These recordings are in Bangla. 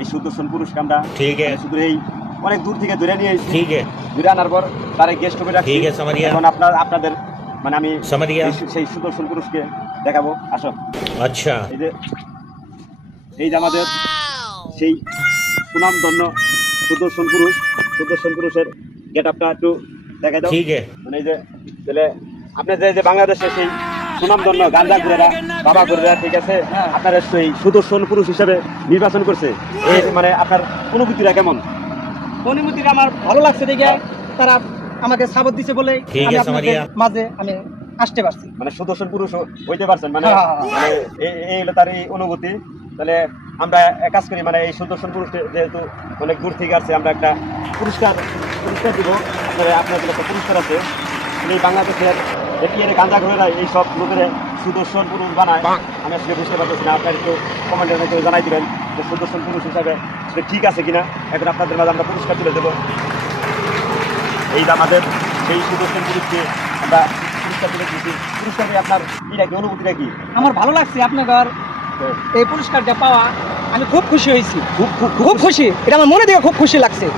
এই সুদর্শন পুরুষকে আমরা ठीक है শুধু এই অনেক দূর থেকে ধরে নিয়ে এসেছি। ठीक है ধরে আনার পর তার গেস্ট রুমে রাখছি। ठीक है समझ गया এখন আপনাদের মানে আমি समझ गया সেই সুদর্শন পুরুষকে দেখাবো। আসো। अच्छा এই যে আমাদের সেই সুনামধন্য সুদর্শন পুরুষের গেট আপটা একটু দেখাই দাও। ठीक है মানে এই যে তাহলে আপনি যে বাংলাদেশে সেই সুনামধন্য গাঁজা ঘুরেরা বাবা ঘুরেরা ঠিক আছে আপনার সেই সুদর্শন পুরুষ হিসেবে নির্বাচন করছে। এই মানে আপনার অনুভূতিটা কেমন? অনুমতিটা আমার ভালো লাগছে দেখে তারা আমাকে সাপোর্ট দিছে বলে ঠিক আমি আছে, আপনাদের মারিয়া। মাঝে আমি আসতে পারছি। মানে সুদর্শন পুরুষ হইতে পারছেন মানে হ্যাঁ, মানে এই হলো তার এই অনুভূতি। তাহলে আমরা এক কাজ করি মানে এই সুদর্শন পুরুষ যেহেতু অনেক দূর থেকে আসছে আমরা একটা পুরস্কার দিব। আপনার একটা পুরস্কার আছে এই বাংলাদেশের এর গাঁজা ঘুরেরা এই সব লোকের সুদর্শন পুরুষ বানায়। আমি আসলে বুঝতে পারতেছি না, আপনার একটু কমেন্টের মধ্যে জানাই দিবেন যে সুদর্শন পুরুষ হিসাবে সেটা ঠিক আছে কিনা। এখন আপনাদের মাঝে আমরা পুরস্কার তুলে দেবো। এই যে আমাদের সেই সুদর্শন পুরুষকে আমরা পুরস্কার তুলে দিচ্ছি। পুরস্কার পেয়ে আপনার এটা কি অনুভূতিটা কি? আমার ভালো লাগছে আপনার এই পুরস্কারটা পাওয়া, আমি খুব খুশি হয়েছি, খুব খুশি। এটা আমার মনে থেকে খুব খুশি লাগছে।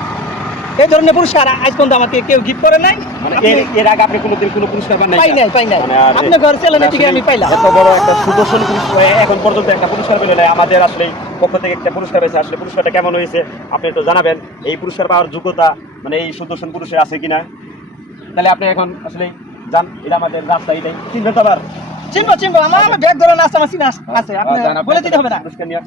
এই ধরনের পুরস্কার আজ পর্যন্ত আমাকে কেউ গিফট করে নাই। মানে এর আগে আপনি কোনোদিন কোনো পুরস্কার পান নাই? পাই নাই। মানে আপনার ঘর চ্যানেলে থেকে আমি পাইলাম। এত বড় একটা সুদর্শন পুরুষ এখন পর্যন্ত একটা পুরস্কার পেলে নাই। আমাদের আসলে পক্ষ থেকে একটা পুরস্কার পেয়েছে। আসলে পুরস্কারটা কেমন হয়েছে আপনি একটু জানাবেন। এই পুরস্কার পাওয়ার যোগ্যতা মানে এই সুদর্শন পুরুষের আছে কিনা। তাহলে আপনি এখন আসলে যান, এটা আমাদের রাস্তা, এটাই চিনবেন তো আবার? চিনবো আমার ব্যাগ ধরে নাস্তা মাসি আছে, আপনি বলে দিতে হবে না। পুরস্কার নিয়ে